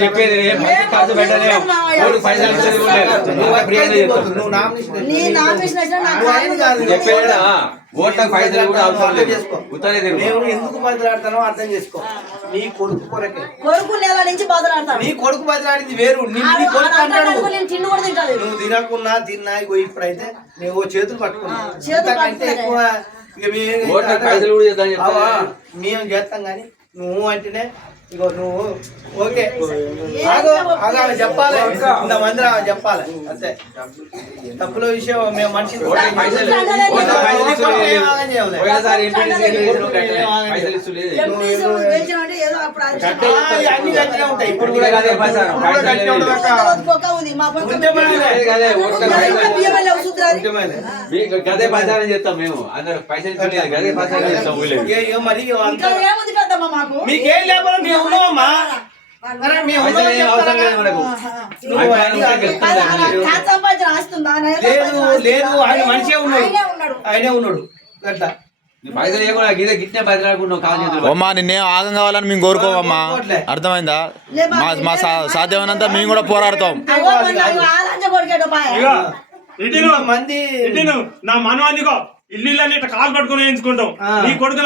చెప్పేది ఖర్చు పెట్టలే పైసలు చెప్పేదా ఓట్లకు పైసలు కూడా అవసరం లేదు. ఎందుకు బదిలాడతానో అర్థం చేసుకో. నీ కొడుకు కొరకే నీ కొడుకు బదిలాడింది వేరు. నువ్వు తినకున్నా తిన్నా ఇప్పుడైతే నువ్వు చేతులు పట్టుకున్నావు ఎక్కువ మేము చేస్తాం కానీ నువ్వు అంటేనే ఇగో నువ్వు ఓకే ఆమె చెప్పాలి. ఇంతమంది ఆమె చెప్పాలి అంతే. తప్పుల విషయం మేము మనిషి అన్ని గట్టిగా ఉంటాయి. ఇప్పుడు గదే ప్రచారం చేస్తాం మేము. అందరూ పైసలు గదే ప్రచారం చేస్తాం. మరి మీకేం లేకపోతే మేము ఉన్నామమ్మా. లేదు ఆయన మనిషే ఉన్నాడు, ఆయనే ఉన్నాడు అట్లా. అమ్మా నిన్నే ఆగం కావాలని మేము కోరుకోమమ్మా, అర్థమైందా? మా సాధ్యమైనంత మేము కూడా పోరాడతాం. మంది నా మనం అందుకో ఇల్లు కాలు పట్టుకుని వేయించుకుంటాం. నీ కొడుకు